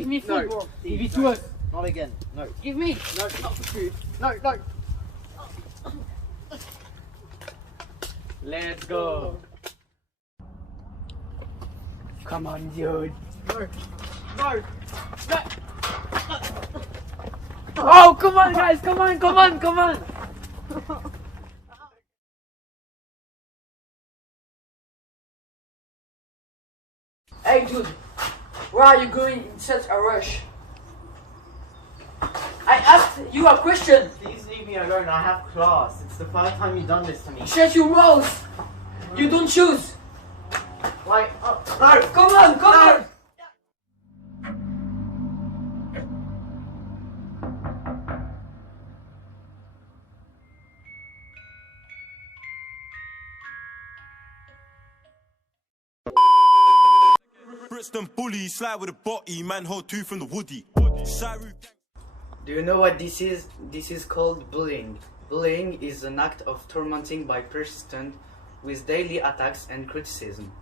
Give me food, bro. Steve, Give it to us. Not again. No. Give me. No, not the food. No, no. Let's go. Come on, dude. No. No. No. Oh, come on, guys. Come on, come on, come on. Hey, dude. Where are you going in such a rush? I asked you a question. Please leave me alone. I have class. It's the first time you've done this to me. Shut your mouth. You don't choose. Like, no. Come on, come on. Brixton bully, slide with a body, man hold two from the woody. Do you know what this is? This is called bullying. Bullying is an act of tormenting by persistent with daily attacks and criticism.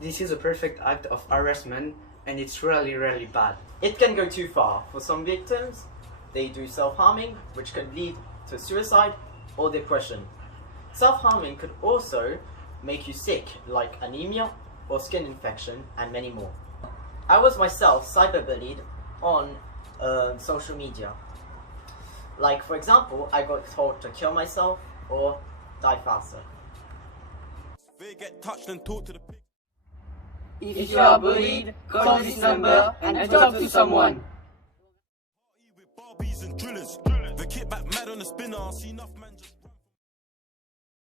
This is a perfect act of harassment and it's really bad. It can go too far. For some victims, they do self-harming, which could lead to suicide or depression. Self-harming could also make you sick, like anemia or skin infection, and many more. I was myself cyberbullied on social media. Like, for example, I got told to kill myself or die faster. They get touched and talk to the pig. If you are bullied, call this number and talk to someone. With Barbies and drillers, the kit back mad on the spinner, see enough man just